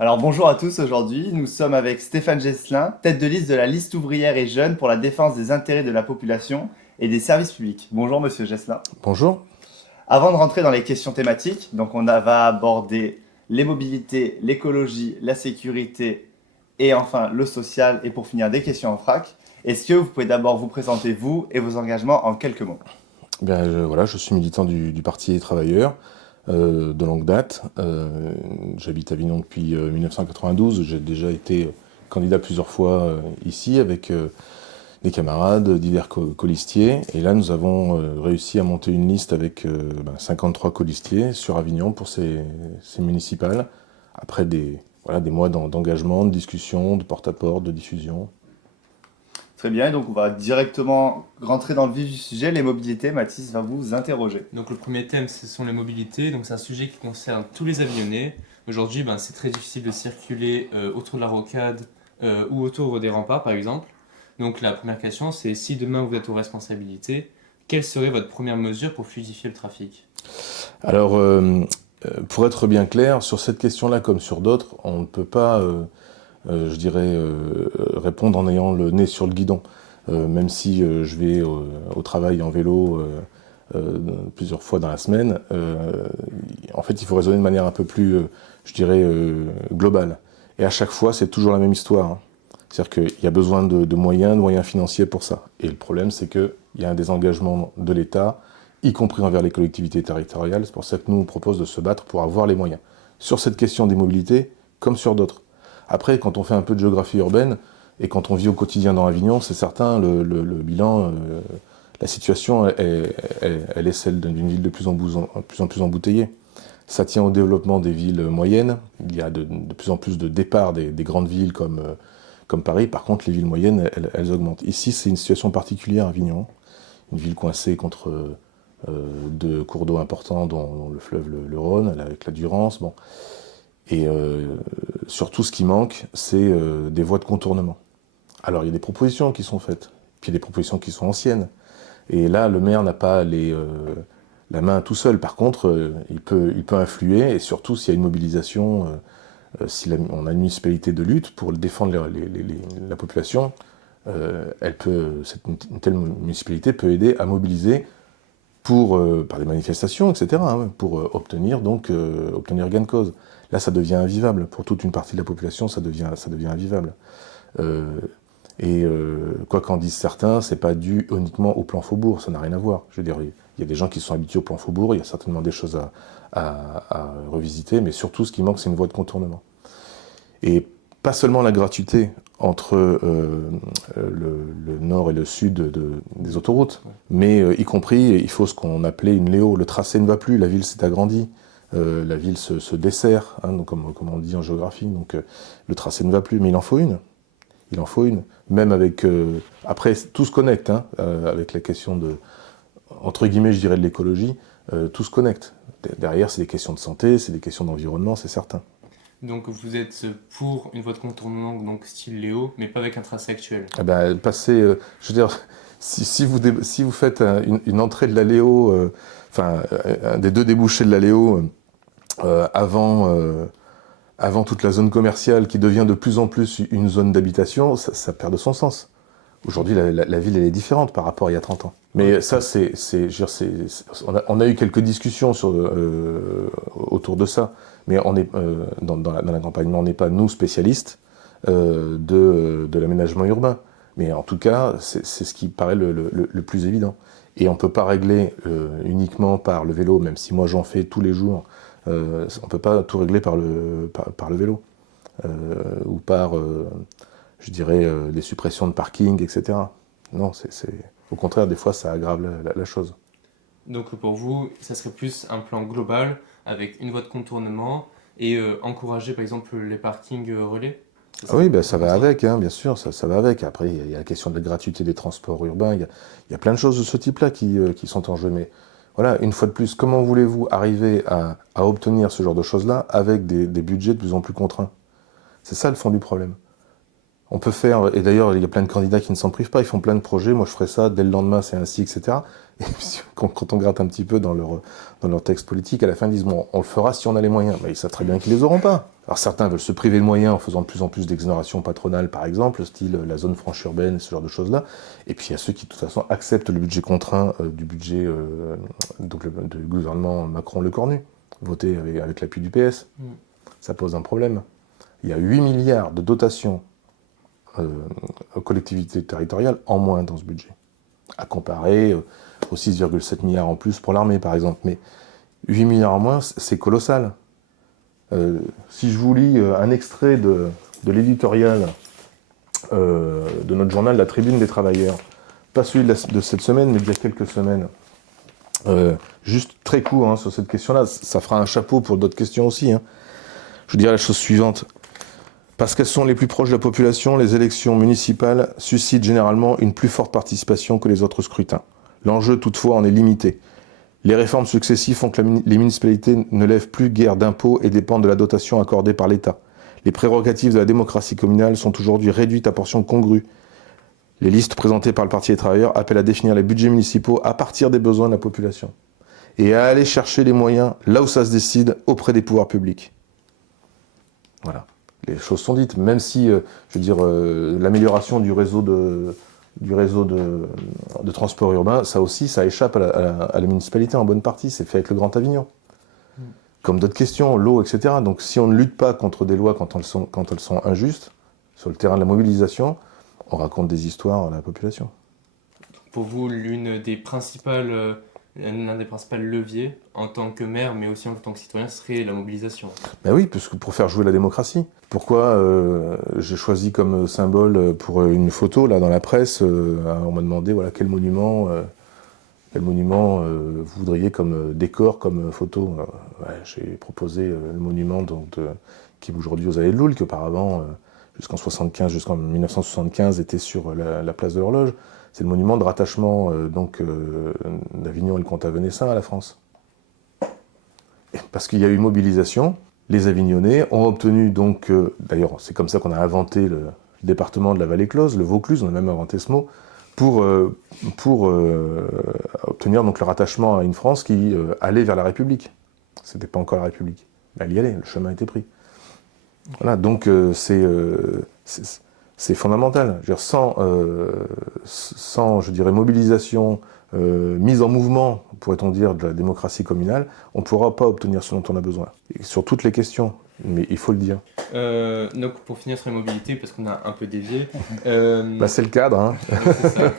Alors bonjour à tous, aujourd'hui nous sommes avec Stéphane Gesselin, tête de liste de la liste ouvrière et jeune pour la défense des intérêts de la population et des services publics. Bonjour monsieur Gesselin. Bonjour. Avant de rentrer dans les questions thématiques, donc va aborder les mobilités, l'écologie, la sécurité et enfin le social et pour finir des questions en vrac. Est-ce que vous pouvez d'abord vous présenter vous et vos engagements en quelques mots? Voilà, je suis militant du Parti des travailleurs de longue date. J'habite à Avignon depuis 1992. J'ai déjà été candidat plusieurs fois ici avec des camarades, divers colistiers. Et là, nous avons réussi à monter une liste avec 53 colistiers sur Avignon pour ces municipales, après des mois d'engagement, de discussion, de porte-à-porte, de diffusion. Très bien, donc on va directement rentrer dans le vif du sujet, les mobilités. Mathis va vous interroger. Donc le premier thème, ce sont les mobilités. Donc c'est un sujet qui concerne tous les Avignonnais. Aujourd'hui, c'est très difficile de circuler autour de la rocade ou autour des remparts, par exemple. Donc la première question, c'est si demain vous êtes aux responsabilités, quelle serait votre première mesure pour fluidifier le trafic? Alors, pour être bien clair, sur cette question-là, comme sur d'autres, on ne peut pas, je dirais, répondre en ayant le nez sur le guidon. Même si je vais au travail en vélo plusieurs fois dans la semaine, en fait, il faut raisonner de manière un peu plus, je dirais, globale. Et à chaque fois, c'est toujours la même histoire, hein. C'est-à-dire qu'il y a besoin de moyens financiers pour ça. Et le problème, c'est qu'il y a un désengagement de l'État, y compris envers les collectivités territoriales. C'est pour ça que nous, on propose de se battre pour avoir les moyens. Sur cette question des mobilités, comme sur d'autres. Après, quand on fait un peu de géographie urbaine, et quand on vit au quotidien dans Avignon, c'est certain, le bilan, la situation, elle est celle d'une ville de plus en plus embouteillée. Ça tient au développement des villes moyennes. Il y a de plus en plus de départs des grandes villes comme Paris. Par contre, les villes moyennes, elles augmentent. Ici, c'est une situation particulière à Avignon. Une ville coincée contre deux cours d'eau importants, dont le fleuve le Rhône, avec la Durance. Bon. Et surtout, ce qui manque, c'est des voies de contournement. Alors, il y a des propositions qui sont faites, puis il y a des propositions qui sont anciennes. Et là, le maire n'a pas la main tout seul. Par contre, il peut influer, et surtout s'il y a une mobilisation, si on a une municipalité de lutte pour défendre la population, une telle municipalité peut aider à mobiliser par des manifestations, etc., hein, pour obtenir gain de cause. Là, ça devient invivable. Pour toute une partie de la population, ça devient invivable. Euh, Quoi qu'en disent certains, c'est pas dû uniquement au plan Faubourg, ça n'a rien à voir. Je veux dire, il y a des gens qui sont habitués au plan Faubourg, il y a certainement des choses à revisiter, mais surtout, ce qui manque, c'est une voie de contournement. Et pas seulement la gratuité entre le nord et le sud des autoroutes, mais y compris, il faut ce qu'on appelait une Léo. Le tracé ne va plus, la ville s'est agrandie, la ville se dessert, hein, donc comme on dit en géographie, donc le tracé ne va plus, mais il en faut une. Il en faut une. Même avec... après, tout se connecte, hein, avec la question de... Entre guillemets, je dirais de l'écologie, tout se connecte. Derrière, c'est des questions de santé, c'est des questions d'environnement, c'est certain. Donc vous êtes pour une voie de contournement donc style Léo, mais pas avec un tracé actuel. Eh ben, je veux dire, si vous faites une entrée de la Léo, enfin, un des deux débouchés de la Léo, avant toute la zone commerciale qui devient de plus en plus une zone d'habitation, ça perd de son sens. Aujourd'hui, la ville, elle est différente par rapport à il y a 30 ans. Mais ça, je veux dire, on a eu quelques discussions autour de ça, mais dans la campagne, on n'est pas, nous, spécialistes de l'aménagement urbain. Mais en tout cas, c'est ce qui paraît le plus évident. Et on ne peut pas régler uniquement par le vélo, même si moi j'en fais tous les jours. On ne peut pas tout régler par le vélo. Ou par, je dirais, des suppressions de parking, etc. Non, au contraire, des fois, ça aggrave la chose. Donc pour vous, ça serait plus un plan global avec une voie de contournement et encourager par exemple les parkings relais. Ah oui, ben, Ça ça comme va ça. avec, hein, bien sûr, ça va avec. Après, il y a la question de la gratuité des transports urbains, il y a plein de choses de ce type-là qui sont en jeu. Mais voilà, une fois de plus, comment voulez-vous arriver à obtenir ce genre de choses-là avec des budgets de plus en plus contraints? C'est ça le fond du problème. On peut faire, et d'ailleurs, il y a plein de candidats qui ne s'en privent pas, ils font plein de projets, moi je ferai ça, dès le lendemain c'est ainsi, etc. Et puis, quand on gratte un petit peu dans leur texte politique, à la fin ils disent, bon, on le fera si on a les moyens. Mais ils savent très bien qu'ils les auront pas. Alors certains veulent se priver de moyens en faisant de plus en plus d'exonérations patronales, par exemple, style la zone franche urbaine, ce genre de choses-là. Et puis il y a ceux qui, de toute façon, acceptent le budget contraint du budget du gouvernement Macron-Le Cornu, voté avec l'appui du PS. Ça pose un problème. Il y a 8 milliards de dotations aux collectivités territoriales en moins dans ce budget, à comparer aux 6,7 milliards en plus pour l'armée, par exemple. Mais 8 milliards en moins, c'est colossal. Si je vous lis un extrait de l'éditorial de notre journal La Tribune des Travailleurs, pas celui de cette semaine, mais d'il y a quelques semaines, juste très court sur cette question-là, ça fera un chapeau pour d'autres questions aussi. Je vous dirais la chose suivante. Parce qu'elles sont les plus proches de la population, les élections municipales suscitent généralement une plus forte participation que les autres scrutins. L'enjeu, toutefois, en est limité. Les réformes successives font que les municipalités ne lèvent plus guère d'impôts et dépendent de la dotation accordée par l'État. Les prérogatives de la démocratie communale sont aujourd'hui réduites à portions congrues. Les listes présentées par le Parti des travailleurs appellent à définir les budgets municipaux à partir des besoins de la population et à aller chercher les moyens là où ça se décide auprès des pouvoirs publics. Voilà. Les choses sont dites, même si, l'amélioration du réseau de transport urbain, ça aussi, ça échappe à la municipalité en bonne partie. C'est fait avec le Grand Avignon. Comme d'autres questions, l'eau, etc. Donc si on ne lutte pas contre des lois quand elles sont injustes, sur le terrain de la mobilisation, on raconte des histoires à la population. Pour vous, l'un des principaux leviers en tant que maire, mais aussi en tant que citoyen, serait la mobilisation. Ben oui, parce que pour faire jouer la démocratie. Pourquoi j'ai choisi comme symbole pour une photo là dans la presse, on m'a demandé voilà quel monument vous voudriez comme décor, comme photo. J'ai proposé le monument qui est aujourd'hui aux Allées de Loul, qui auparavant jusqu'en 1975 était sur la place de l'Horloge. C'est le monument de rattachement d'Avignon et le comtat venessin à la France. Et parce qu'il y a eu une mobilisation, les Avignonnais ont obtenu d'ailleurs c'est comme ça qu'on a inventé le département de la Vallée Close, le Vaucluse, on a même inventé ce mot, pour obtenir donc le rattachement à une France qui allait vers la République. C'était pas encore la République, elle y allait, le chemin était pris. Voilà, donc c'est fondamental. Je veux dire, sans mobilisation, mise en mouvement, pourrait-on dire, de la démocratie communale, on ne pourra pas obtenir ce dont on a besoin. Et sur toutes les questions, mais il faut le dire. Donc pour finir sur la mobilité, parce qu'on a un peu dévié... c'est le cadre. C'est ça.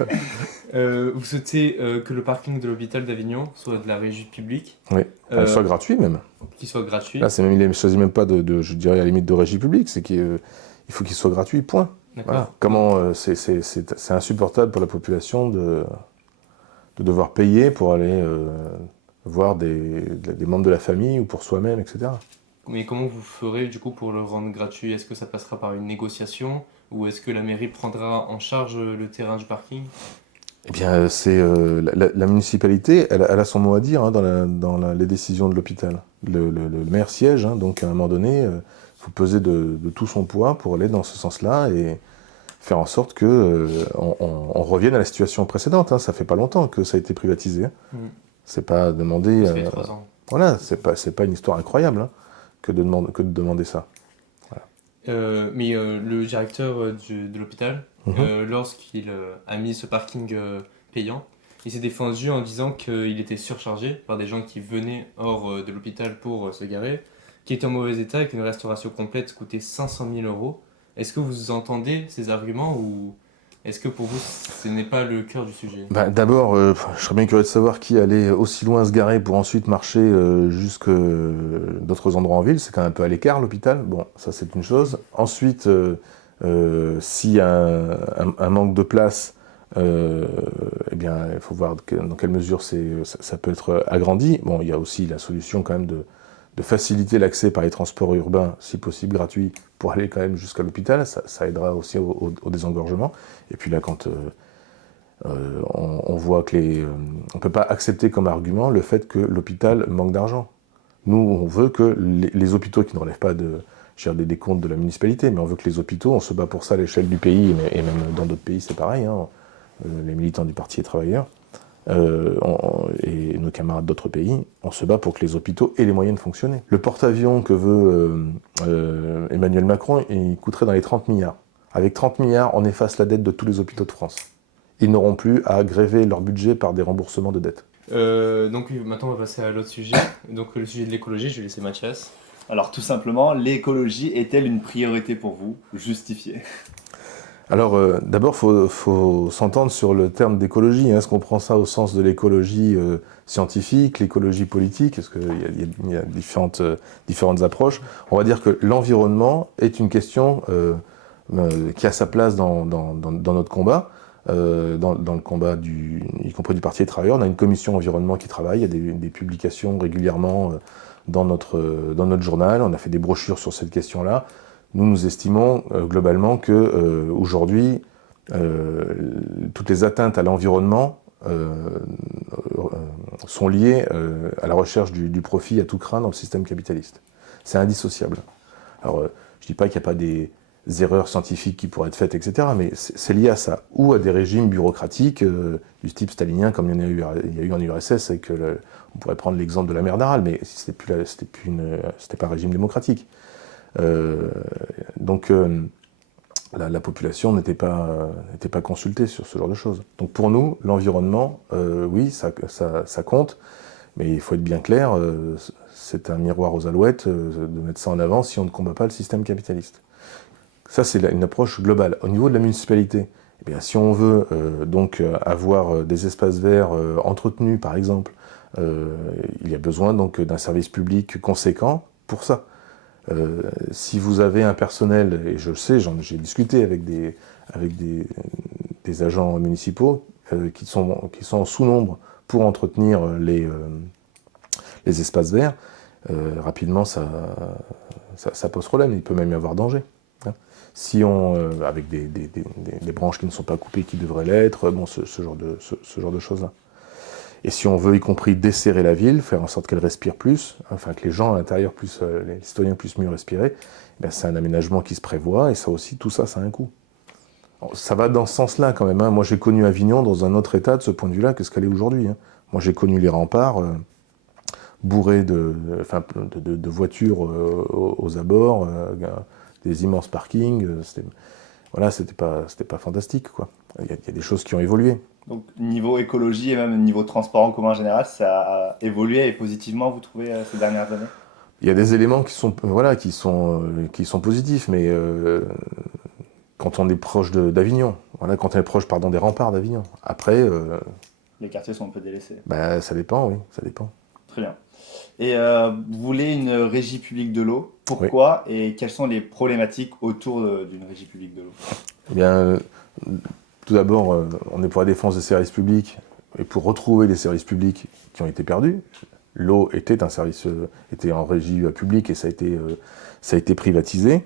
Vous souhaitez que le parking de l'hôpital d'Avignon soit de la régie publique. Oui, soit gratuit même. Qu'il soit gratuit. Là, il ne choisit même pas je dirais à la limite de régie publique, c'est qu'il faut qu'il soit gratuit, point. Voilà. Comment c'est insupportable pour la population de devoir payer pour aller voir des membres de la famille ou pour soi-même, etc. Mais comment vous ferez du coup pour le rendre gratuit? Est-ce que ça passera par une négociation ou est-ce que la mairie prendra en charge le terrain du parking? Eh bien, c'est la municipalité, elle a son mot à dire dans les décisions de l'hôpital. Le maire siège, donc à un moment donné, il faut peser de tout son poids pour aller dans ce sens-là et faire en sorte qu'on revienne à la situation précédente. Ça fait pas longtemps que ça a été privatisé. C'est pas demandé. Ça fait 3 ans. Voilà, c'est pas une histoire incroyable que de demander ça. Voilà. Mais le directeur de l'hôpital, lorsqu'il a mis ce parking payant, il s'est défendu en disant qu'il était surchargé par des gens qui venaient hors de l'hôpital pour se garer, qui étaient en mauvais état et qu'une restauration complète coûtait 500 000 €. Est-ce que vous entendez ces arguments ou est-ce que pour vous ce n'est pas le cœur du sujet? D'abord, je serais bien curieux de savoir qui allait aussi loin se garer pour ensuite marcher jusque d'autres endroits en ville. C'est quand même un peu à l'écart l'hôpital. Bon, ça c'est une chose. Ensuite, s'il y a un manque de place, eh bien, il faut voir dans quelle mesure ça peut être agrandi. Bon, il y a aussi la solution quand même de faciliter l'accès par les transports urbains, si possible gratuits, pour aller quand même jusqu'à l'hôpital. Ça aidera aussi au désengorgement. Et puis là, quand on voit que on ne peut pas accepter comme argument le fait que l'hôpital manque d'argent. Nous, on veut que les hôpitaux qui ne relèvent pas des comptes de la municipalité, mais on veut que les hôpitaux, on se bat pour ça à l'échelle du pays, et même dans d'autres pays, c'est pareil, les militants du Parti des travailleurs, et nos camarades d'autres pays, on se bat pour que les hôpitaux aient les moyens de fonctionner. Le porte-avions que veut Emmanuel Macron, il coûterait dans les 30 milliards. Avec 30 milliards, on efface la dette de tous les hôpitaux de France. Ils n'auront plus à gréver leur budget par des remboursements de dettes. Donc maintenant on va passer à l'autre sujet. Donc le sujet de l'écologie, je vais laisser Mathias. Alors tout simplement, l'écologie est-elle une priorité pour vous? Justifiée. Alors d'abord, faut s'entendre sur le terme d'écologie. Est-ce qu'on prend ça au sens de l'écologie scientifique, l'écologie politique? Est-ce qu'il y a différentes approches? On va dire que l'environnement est une question qui a sa place dans notre combat. Dans le combat y compris du Parti des travailleurs. On a une commission environnement qui travaille, il y a des publications régulièrement dans notre journal, on a fait des brochures sur cette question-là. Nous estimons globalement que aujourd'hui, toutes les atteintes à l'environnement sont liées à la recherche du profit à tout crin dans le système capitaliste. C'est indissociable. Alors, je ne dis pas qu'il n'y a pas des erreurs scientifiques qui pourraient être faites, etc. Mais c'est lié à ça, ou à des régimes bureaucratiques du type stalinien, comme il y a eu en URSS, et on pourrait prendre l'exemple de la mer d'Aral, mais c'était pas un régime démocratique. Donc la population n'était pas consultée sur ce genre de choses. Donc pour nous, l'environnement, oui, ça compte, mais il faut être bien clair, c'est un miroir aux alouettes de mettre ça en avant si on ne combat pas le système capitaliste. Ça, c'est une approche globale. Au niveau de la municipalité, eh bien, si on veut donc avoir des espaces verts entretenus, par exemple, il y a besoin donc d'un service public conséquent pour ça. Si vous avez un personnel, et je le sais, j'ai discuté avec des agents municipaux qui sont en sous-nombre pour entretenir les espaces verts, rapidement ça pose problème, il peut même y avoir danger. Si avec des branches qui ne sont pas coupées, qui devraient l'être, bon, ce genre de choses-là. Et si on veut, y compris, desserrer la ville, faire en sorte qu'elle respire plus, enfin que les gens à l'intérieur, les citoyens puissent mieux respirer, ben, c'est un aménagement qui se prévoit, et ça aussi, tout ça, ça a un coût. Alors, ça va dans ce sens-là quand même. Moi, j'ai connu Avignon dans un autre état de ce point de vue-là que ce qu'elle est aujourd'hui. Moi, j'ai connu les remparts bourrés de voitures aux abords, des immenses parkings. C'était pas fantastique, quoi. Il y a des choses qui ont évolué. Donc niveau écologie et même niveau transport en commun en général, ça a évolué et positivement, vous trouvez, ces dernières années? Il y a des éléments qui sont positifs, mais quand on est proche d'Avignon, quand on est proche des remparts d'Avignon. Après, les quartiers sont un peu délaissés. Bah, ça dépend, oui, ça dépend. Très bien. Et vous voulez une régie publique de l'eau. Pourquoi et quelles sont les problématiques autour d'une régie publique de l'eau? Eh bien, tout d'abord, on est pour la défense des services publics et pour retrouver les services publics qui ont été perdus. L'eau était était en régie publique et ça a été privatisé.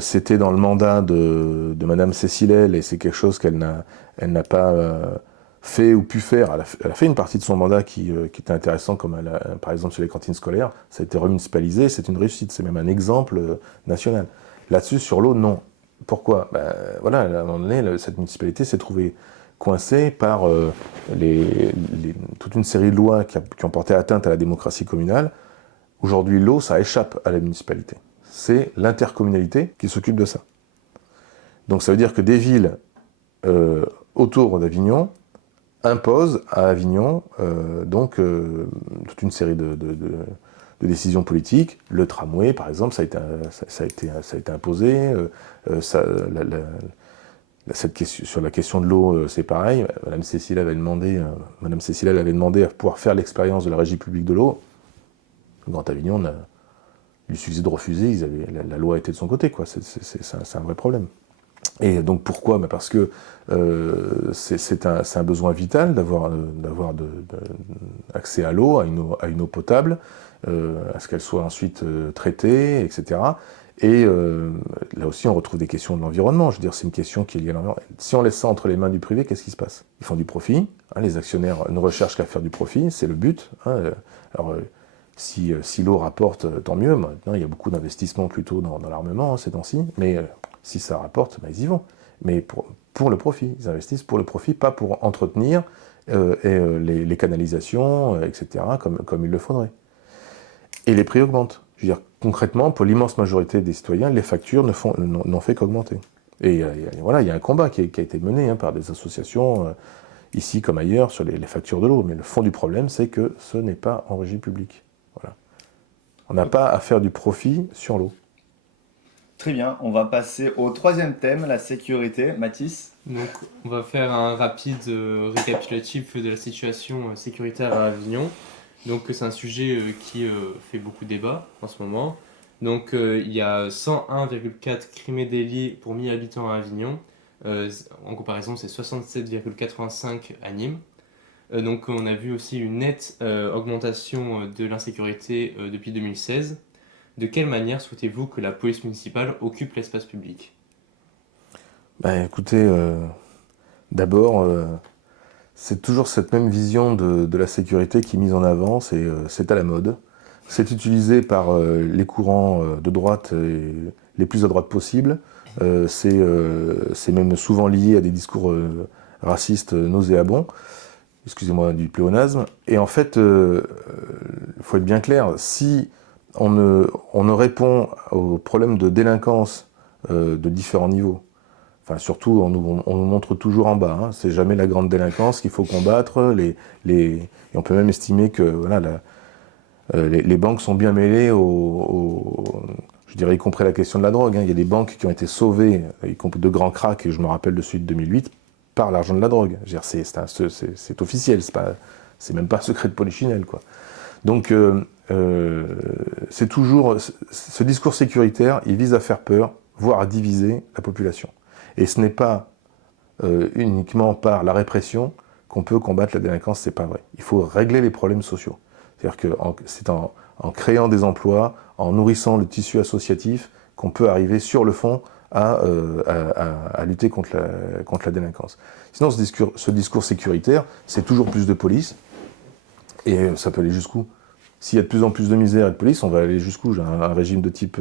C'était dans le mandat de Madame Cécilel et c'est quelque chose qu'elle n'a pas fait ou pu faire. Elle a fait une partie de son mandat qui était intéressant, comme par exemple sur les cantines scolaires. Ça a été remunicipalisé, c'est une réussite, c'est même un exemple national. Là-dessus, sur l'eau, non. Pourquoi? À un moment donné, cette municipalité s'est trouvée coincée par toute une série de lois qui ont porté atteinte à la démocratie communale. Aujourd'hui, l'eau, ça échappe à la municipalité. C'est l'intercommunalité qui s'occupe de ça. Donc ça veut dire que des villes autour d'Avignon imposent à Avignon toute une série de décisions politiques. Le tramway, par exemple, ça a été imposé. Sur la question de l'eau, c'est pareil. Madame Cécilel avait demandé à pouvoir faire l'expérience de la régie publique de l'eau. Le Grand Avignon, il suffisait de refuser, la loi était de son côté, quoi. C'est un vrai problème. Et donc pourquoi? Parce que c'est un besoin vital d'avoir accès à l'eau, à une eau potable, à ce qu'elle soit ensuite traitée, etc. Et là aussi, on retrouve des questions de l'environnement. Je veux dire, c'est une question qui est liée à l'environnement. Si on laisse ça entre les mains du privé, qu'est-ce qui se passe? Ils font du profit. Les actionnaires ne recherchent qu'à faire du profit, c'est le but. Alors, si l'eau rapporte, tant mieux. Maintenant, il y a beaucoup d'investissements plutôt dans l'armement ces temps-ci. Mais si ça rapporte, ils y vont. Mais pour le profit. Ils investissent pour le profit, pas pour entretenir les canalisations, etc., comme il le faudrait. Et les prix augmentent. Je veux dire, concrètement, pour l'immense majorité des citoyens, les factures n'ont fait qu'augmenter. Et voilà, il y a un combat qui a été mené par des associations, ici comme ailleurs, sur les factures de l'eau. Mais le fond du problème, c'est que ce n'est pas en régie publique. Voilà. On n'a pas à faire du profit sur l'eau. Très bien, on va passer au troisième thème, la sécurité. Mathis? Donc, on va faire un rapide récapitulatif de la situation sécuritaire à Avignon. Donc, c'est un sujet qui fait beaucoup débat en ce moment. Donc, il y a 101,4 crimes et délits pour 1000 habitants à Avignon. En comparaison, c'est 67,85 à Nîmes. Donc, on a vu aussi une nette augmentation de l'insécurité depuis 2016. De quelle manière souhaitez-vous que la police municipale occupe l'espace public? Écoutez, d'abord, c'est toujours cette même vision de la sécurité qui est mise en avant, c'est à la mode. C'est utilisé par les courants de droite les plus à droite possibles. C'est même souvent lié à des discours racistes nauséabonds. Excusez-moi du pléonasme. Et en fait, il faut être bien clair, si on ne répond aux problèmes de délinquance de différents niveaux, enfin surtout on nous montre toujours en bas, hein, c'est jamais la grande délinquance qu'il faut combattre, et on peut même estimer que voilà, les banques sont bien mêlées je dirais y compris la question de la drogue, hein. Il y a des banques qui ont été sauvées, y compris de grands cracks, et je me rappelle de celui de 2008, par l'argent de la drogue. Je veux dire, c'est officiel, c'est même pas un secret de polichinelle, quoi. Donc c'est toujours ce discours sécuritaire, il vise à faire peur, voire à diviser la population. Et ce n'est pas uniquement par la répression qu'on peut combattre la délinquance, c'est pas vrai. Il faut régler les problèmes sociaux. C'est-à-dire que c'est en créant des emplois, en nourrissant le tissu associatif, qu'on peut arriver sur le fond à lutter contre la délinquance. Sinon, ce discours sécuritaire, c'est toujours plus de police, et ça peut aller jusqu'où? S'il y a de plus en plus de misère et de police, on va aller jusqu'où? Un régime de type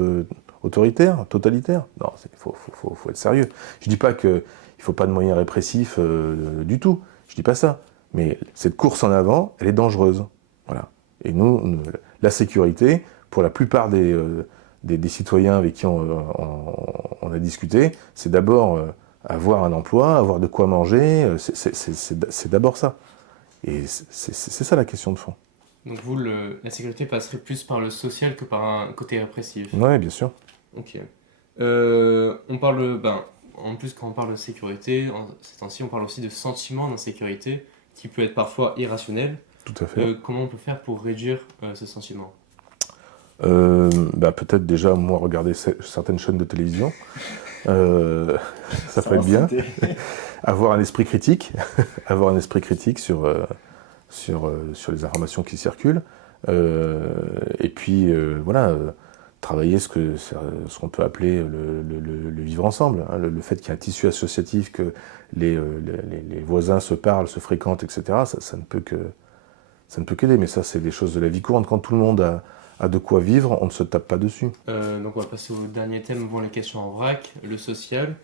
autoritaire, totalitaire? Non, il faut être sérieux. Je dis pas qu'il ne faut pas de moyens répressifs du tout, je dis pas ça. Mais cette course en avant, elle est dangereuse. Voilà. Et nous, la sécurité, pour la plupart des citoyens avec qui on a discuté, c'est d'abord avoir un emploi, avoir de quoi manger, c'est d'abord ça. Et c'est ça la question de fond. Donc vous, la sécurité passerait plus par le social que par un côté répressif. Oui, bien sûr. Ok. On parle, en plus quand on parle de sécurité, ces temps-ci, on parle aussi de sentiment d'insécurité qui peut être parfois irrationnel. Tout à fait. Comment on peut faire pour réduire ce sentiment? Peut-être déjà, moi, regarder certaines chaînes de télévision. Ça peut être bien. Avoir un esprit critique. Avoir un esprit critique sur les informations qui circulent. Et puis, travailler ce qu'on peut appeler le vivre ensemble. Hein, le fait qu'il y ait un tissu associatif, que les voisins se parlent, se fréquentent, etc., ça ne peut qu'aider. Mais ça, c'est des choses de la vie courante. Quand tout le monde a de quoi vivre, on ne se tape pas dessus. Donc on va passer au dernier thème avant les questions en vrac, le social.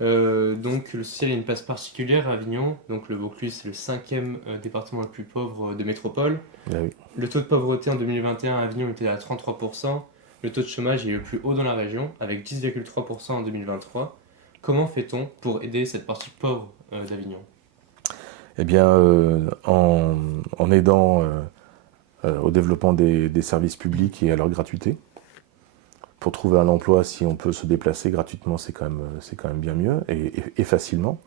Donc le social a une place particulière à Avignon. Donc le Vaucluse, c'est le 5e département le plus pauvre de métropole. Ah oui. Le taux de pauvreté en 2021 à Avignon était à 33%. Le taux de chômage est le plus haut dans la région, avec 10,3% en 2023. Comment fait-on pour aider cette partie pauvre d'Avignon? Eh bien, en aidant au développement des services publics et à leur gratuité. Pour trouver un emploi, si on peut se déplacer gratuitement, c'est quand même bien mieux, et facilement.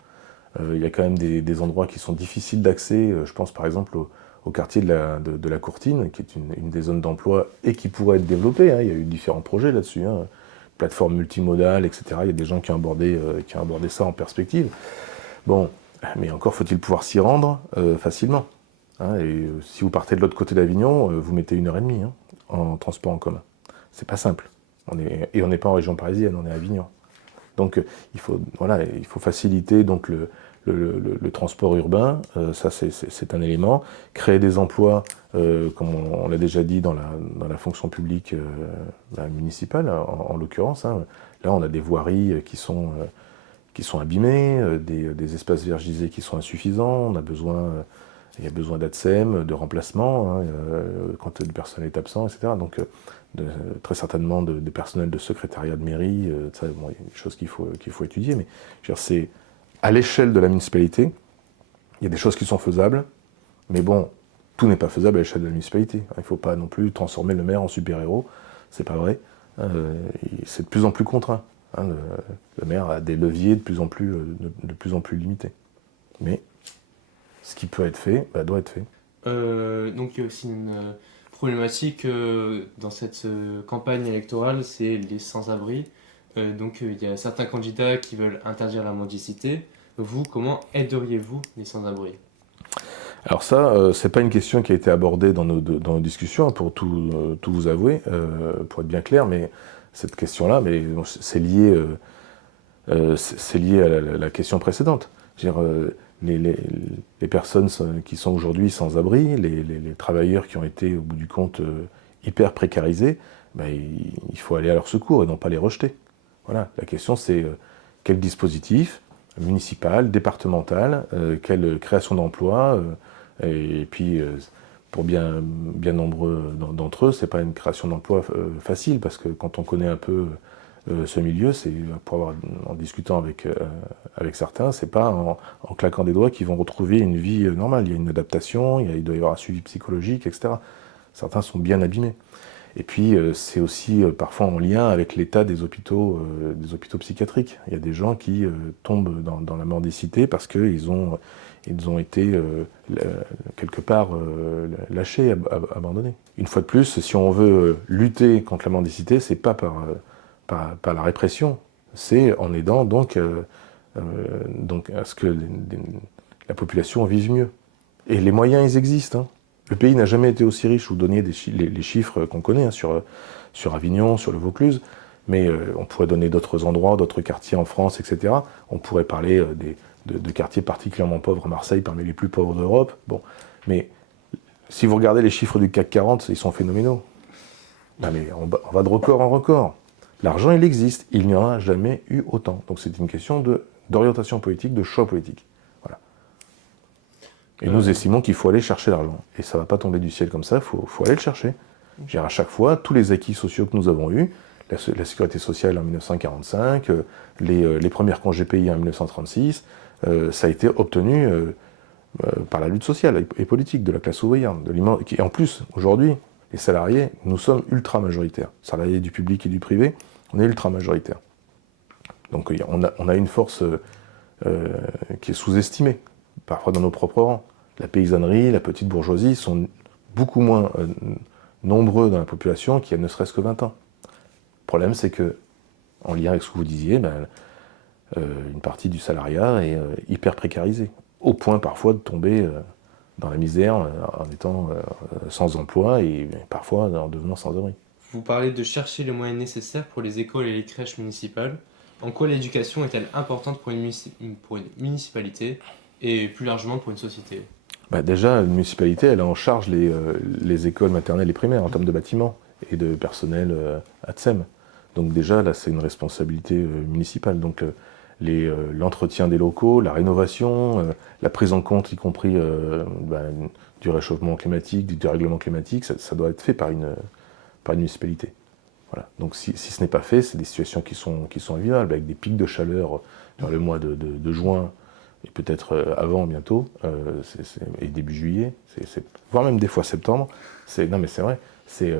Il y a quand même des endroits qui sont difficiles d'accès. Je pense par exemple au quartier de la Courtine, qui est une des zones d'emploi et qui pourrait être développée. Hein. Il y a eu différents projets là-dessus, hein. Plateforme multimodale, etc. Il y a des gens qui ont abordé ça en perspective. Bon, mais encore faut-il pouvoir s'y rendre facilement. Hein. Et si vous partez de l'autre côté d'Avignon, vous mettez 1h30 hein, en transport en commun. C'est pas simple. On n'est pas en région parisienne, on est à Avignon. Donc il faut faciliter donc le transport urbain, ça c'est un élément. Créer des emplois, comme on l'a déjà dit dans la fonction publique municipale, en l'occurrence. Hein. Là on a des voiries qui sont abîmées, des espaces vergisés qui sont insuffisants, on a besoin Il y a besoin d'ATSEM, de remplacement, hein, quand le personnel est absent, etc. Donc, très certainement des personnels de secrétariat de mairie, ça, bon, il y a des choses qu'il faut étudier, mais je veux dire, c'est à l'échelle de la municipalité, il y a des choses qui sont faisables, mais bon, tout n'est pas faisable à l'échelle de la municipalité. Il ne faut pas non plus transformer le maire en super-héros, c'est pas vrai. C'est de plus en plus contraint. Hein, le maire a des leviers de plus en plus limités. Mais ce qui peut être fait, doit être fait. Donc il y a aussi une problématique dans cette campagne électorale, c'est les sans-abri. Donc il y a certains candidats qui veulent interdire la mendicité. Vous, comment aideriez-vous les sans-abri? Alors ça, c'est pas une question qui a été abordée dans nos discussions, hein, pour tout vous avouer, pour être bien clair, mais cette question-là, mais bon, c'est lié à la question précédente. Je veux dire, les personnes qui sont aujourd'hui sans abri, les travailleurs qui ont été au bout du compte hyper précarisés, il faut aller à leur secours et non pas les rejeter. Voilà, la question c'est quel dispositif municipal, départemental, quelle création d'emplois, et puis pour bien nombreux d'entre eux, c'est pas une création d'emplois facile, parce que quand on connaît un peu ce milieu, c'est en discutant avec certains, c'est pas en claquant des doigts qu'ils vont retrouver une vie normale. Il y a une adaptation, il doit y avoir un suivi psychologique, etc. Certains sont bien abîmés. Et puis c'est aussi parfois en lien avec l'état des hôpitaux psychiatriques. Il y a des gens qui tombent dans la mendicité parce qu'ils ont été quelque part lâchés, abandonnés. Une fois de plus, si on veut lutter contre la mendicité, c'est pas par la répression, c'est en aidant donc à ce que la population vive mieux. Et les moyens, ils existent. Hein. Le pays n'a jamais été aussi riche. Vous donniez les chiffres qu'on connaît, hein, sur Avignon, sur le Vaucluse, mais on pourrait donner d'autres endroits, d'autres quartiers en France, etc. On pourrait parler de quartiers particulièrement pauvres à Marseille, parmi les plus pauvres d'Europe. Bon, mais si vous regardez les chiffres du CAC 40, ils sont phénoménaux. Mais on va de record en record. L'argent, il existe. Il n'y en a jamais eu autant. Donc c'est une question d'orientation politique, de choix politique. Voilà. Et nous estimons qu'il faut aller chercher l'argent. Et ça ne va pas tomber du ciel comme ça, il faut aller le chercher. Je veux dire, à chaque fois, tous les acquis sociaux que nous avons eus, la sécurité sociale en 1945, les premières congés payés en 1936, ça a été obtenu par la lutte sociale et politique de la classe ouvrière. Et en plus, aujourd'hui, les salariés, nous sommes ultra majoritaires. Salariés du public et du privé, on est ultra majoritaires. Donc on a une force qui est sous-estimée, parfois dans nos propres rangs. La paysannerie, la petite bourgeoisie sont beaucoup moins nombreux dans la population qu'il y a ne serait-ce que 20 ans. Le problème, c'est que, en lien avec ce que vous disiez, une partie du salariat est hyper précarisée, au point parfois de tomber dans la misère en étant sans emploi et parfois en devenant sans abri. Vous parlez de chercher les moyens nécessaires pour les écoles et les crèches municipales. En quoi l'éducation est-elle importante pour une municipalité et plus largement pour une société? Déjà, une municipalité, elle a en charge les écoles maternelles et primaires en termes de bâtiments et de personnel ATSEM. Donc déjà, là, c'est une responsabilité municipale. Donc l'entretien des locaux, la rénovation, la prise en compte, y compris du réchauffement climatique, du dérèglement climatique, ça doit être fait par une municipalité. Voilà. Donc si ce n'est pas fait, c'est des situations qui sont invivables, avec des pics de chaleur vers le mois de juin, et peut-être avant bientôt, et début juillet, voire même des fois septembre. Non mais c'est vrai, c'est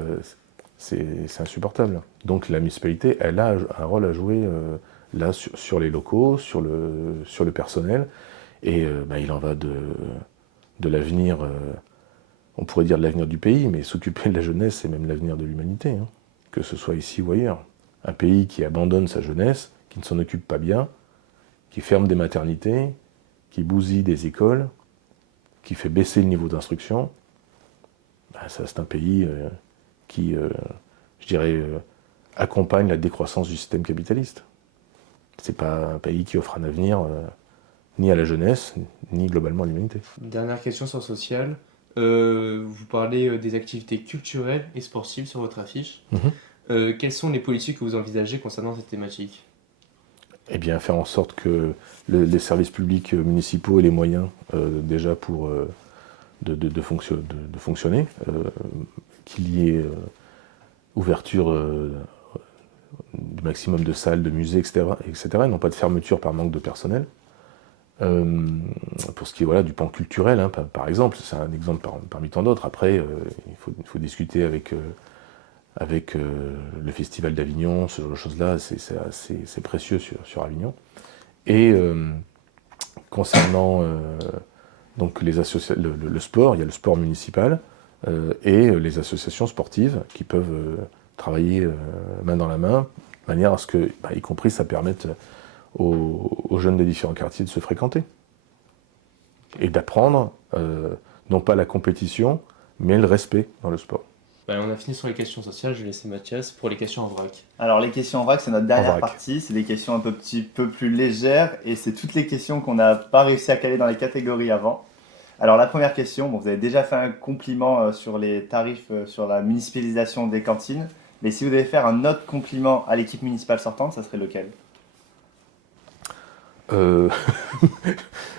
insupportable. Donc la municipalité, elle a un rôle à jouer là sur les locaux, sur le personnel, et il en va de l'avenir, on pourrait dire de l'avenir du pays, mais s'occuper de la jeunesse, c'est même l'avenir de l'humanité, hein, que ce soit ici ou ailleurs. Un pays qui abandonne sa jeunesse, qui ne s'en occupe pas bien, qui ferme des maternités, qui bousille des écoles, qui fait baisser le niveau d'instruction, ça c'est un pays qui, je dirais, accompagne la décroissance du système capitaliste. C'est pas un pays qui offre un avenir ni à la jeunesse, ni globalement à l'humanité. Dernière question sur social. Vous parlez des activités culturelles et sportives sur votre affiche. Quelles sont les politiques que vous envisagez concernant cette thématique? Eh bien, faire en sorte que les services publics municipaux aient les moyens déjà pour de fonctionner, qu'il y ait ouverture du maximum de salles, de musées, etc., et non pas de fermeture par manque de personnel. Pour ce qui est voilà, du pan culturel, hein, par exemple, c'est un exemple parmi tant d'autres. Après, il faut discuter avec le Festival d'Avignon, ce genre de choses-là, c'est précieux sur Avignon. Et concernant donc le sport, il y a le sport municipal et les associations sportives qui peuvent travailler main dans la main, de manière à ce que, y compris, ça permette aux jeunes des différents quartiers de se fréquenter et d'apprendre non pas la compétition, mais le respect dans le sport. On a fini sur les questions sociales, je vais laisser Mathias pour les questions en vrac. Alors les questions en vrac, c'est notre dernière partie, c'est des questions un petit peu plus légères et c'est toutes les questions qu'on n'a pas réussi à caler dans les catégories avant. Alors la première question, bon, vous avez déjà fait un compliment sur les tarifs, sur la municipalisation des cantines, mais si vous devez faire un autre compliment à l'équipe municipale sortante, ça serait lequel?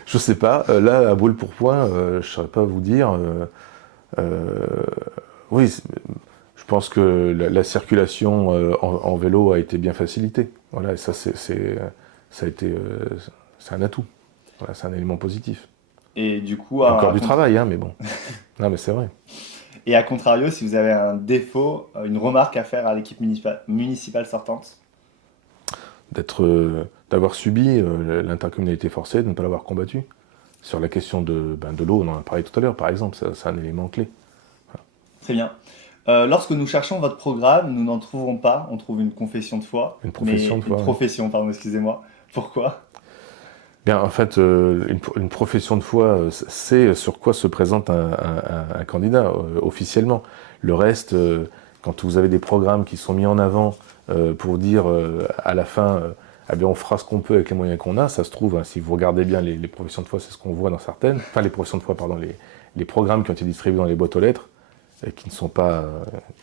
Je sais pas, là à brûle pour point, je saurais pas vous dire. Oui, je pense que la circulation en vélo a été bien facilitée. Voilà, et ça c'est un atout. Voilà, c'est un élément positif. Et du coup, il y a encore du travail, hein, mais bon. Non, mais c'est vrai. Et à contrario, si vous avez un défaut, une remarque à faire à l'équipe municipale sortante? D'avoir subi l'intercommunalité forcée, de ne pas l'avoir combattue. Sur la question de l'eau, on en a parlé tout à l'heure, par exemple, c'est un élément clé. Voilà. Très bien. Lorsque nous cherchons votre programme, nous n'en trouvons pas. On trouve une confession de foi. Une profession de foi. Une profession, pardon, excusez-moi. Pourquoi? Bien, en fait, une profession de foi, c'est sur quoi se présente un candidat officiellement. Le reste, quand vous avez des programmes qui sont mis en avant pour dire à la fin, eh bien, on fera ce qu'on peut avec les moyens qu'on a, ça se trouve, hein, si vous regardez bien les professions de foi, c'est ce qu'on voit dans certaines, enfin les professions de foi, pardon, les programmes qui ont été distribués dans les boîtes aux lettres, et qui ne sont pas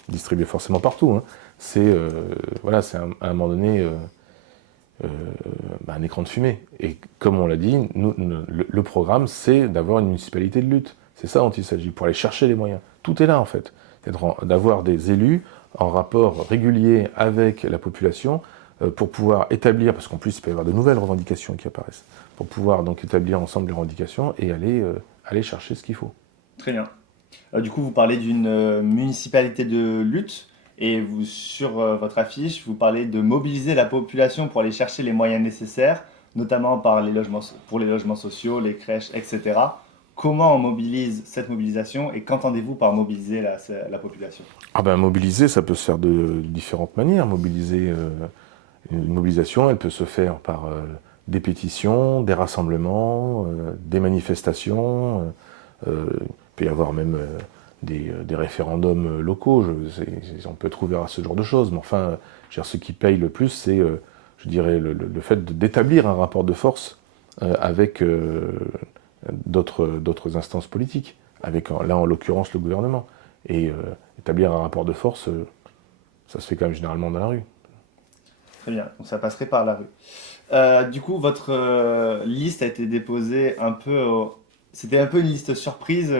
distribués forcément partout, hein, c'est à un moment donné un écran de fumée. Et comme on l'a dit, le programme, c'est d'avoir une municipalité de lutte. C'est ça dont il s'agit, pour aller chercher les moyens. Tout est là, en fait. D'avoir des élus en rapport régulier avec la population pour pouvoir établir, parce qu'en plus, il peut y avoir de nouvelles revendications qui apparaissent, pour pouvoir donc établir ensemble les revendications et aller chercher ce qu'il faut. Très bien. Du coup, vous parlez d'une municipalité de lutte. Et vous, sur votre affiche, vous parlez de mobiliser la population pour aller chercher les moyens nécessaires, notamment pour les logements sociaux, les crèches, etc. Comment on mobilise cette mobilisation et qu'entendez-vous par mobiliser la population? Mobiliser, ça peut se faire de différentes manières. Une mobilisation, elle peut se faire par des pétitions, des rassemblements, des manifestations. Il peut y avoir même des référendums locaux, on peut trouver à ce genre de choses, mais enfin, ce qui paye le plus, c'est, je dirais, le fait d'établir un rapport de force avec d'autres instances politiques, avec, là en l'occurrence, le gouvernement. Et établir un rapport de force, ça se fait quand même généralement dans la rue. Très bien, donc ça passerait par la rue. Du coup, votre liste a été déposée un peu C'était un peu une liste surprise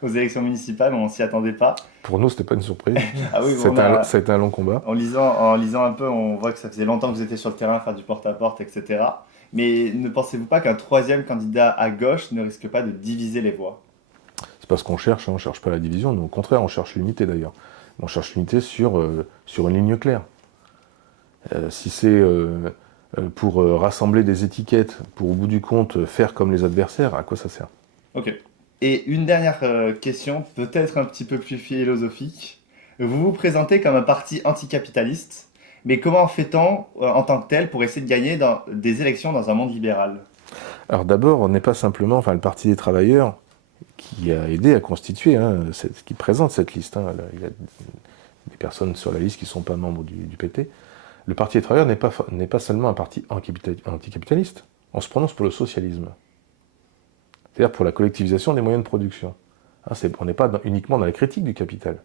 aux élections municipales, on s'y attendait pas. Pour nous, c'était pas une surprise. Ah oui, ça a été un long combat. En lisant un peu, on voit que ça faisait longtemps que vous étiez sur le terrain à faire du porte-à-porte, etc. Mais ne pensez-vous pas qu'un troisième candidat à gauche ne risque pas de diviser les voix? C'est pas ce qu'on cherche, hein, on cherche pas la division, mais au contraire, on cherche l'unité d'ailleurs. On cherche l'unité sur une ligne claire. Si c'est pour rassembler des étiquettes, pour au bout du compte faire comme les adversaires, à quoi ça sert? Ok. Et une dernière question, peut-être un petit peu plus philosophique. Vous vous présentez comme un parti anticapitaliste, mais comment fait-on en tant que tel pour essayer de gagner des élections dans un monde libéral? Alors d'abord, on n'est pas simplement, le Parti des travailleurs qui a aidé à constituer, qui présente cette liste. Il y a des personnes sur la liste qui ne sont pas membres du PT. Le Parti des travailleurs n'est pas seulement un parti anticapitaliste. On se prononce pour le socialisme. C'est-à-dire pour la collectivisation des moyens de production. On n'est pas uniquement dans la critique du capital.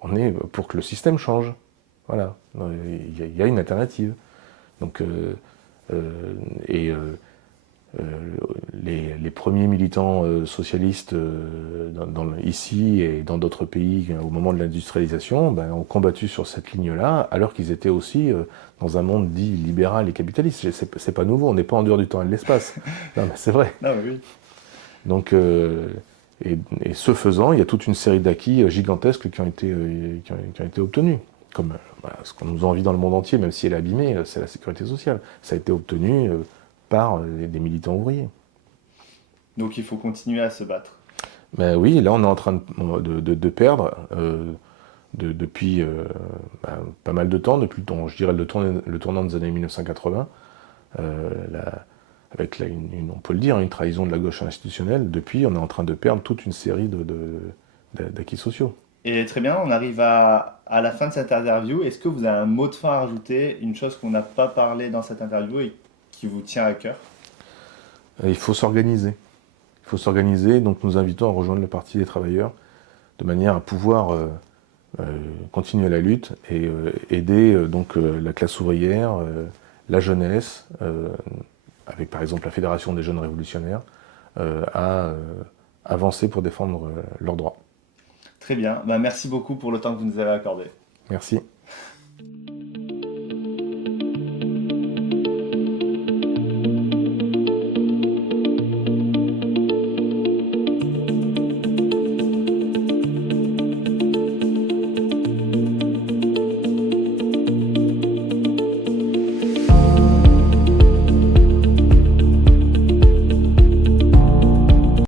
On est pour que le système change. Voilà. Il y a une alternative. Donc, les premiers militants socialistes ici et dans d'autres pays au moment de l'industrialisation ont combattu sur cette ligne-là, alors qu'ils étaient aussi dans un monde dit libéral et capitaliste. C'est pas nouveau, on n'est pas en dehors du temps et de l'espace. Non, mais c'est vrai. Non, mais oui. Donc, et ce faisant, il y a toute une série d'acquis gigantesques qui ont été obtenus. Comme ce qu'on nous envie dans le monde entier, même si elle est abîmée, c'est la sécurité sociale. Ça a été obtenu par des militants ouvriers. Donc il faut continuer à se battre. Ben oui, là on est en train de perdre depuis pas mal de temps, depuis je dirais le tournant des années 1980, avec on peut le dire, une trahison de la gauche institutionnelle. Depuis, on est en train de perdre toute une série d'acquis sociaux. Et très bien, on arrive à la fin de cette interview. Est-ce que vous avez un mot de fin à rajouter, une chose qu'on n'a pas parlé dans cette interview et qui vous tient à cœur? Il faut s'organiser. Il faut s'organiser, donc nous invitons à rejoindre le Parti des travailleurs de manière à pouvoir continuer la lutte et aider donc la classe ouvrière, la jeunesse, avec par exemple la Fédération des jeunes révolutionnaires, à avancer pour défendre leurs droits. Très bien, merci beaucoup pour le temps que vous nous avez accordé. Merci.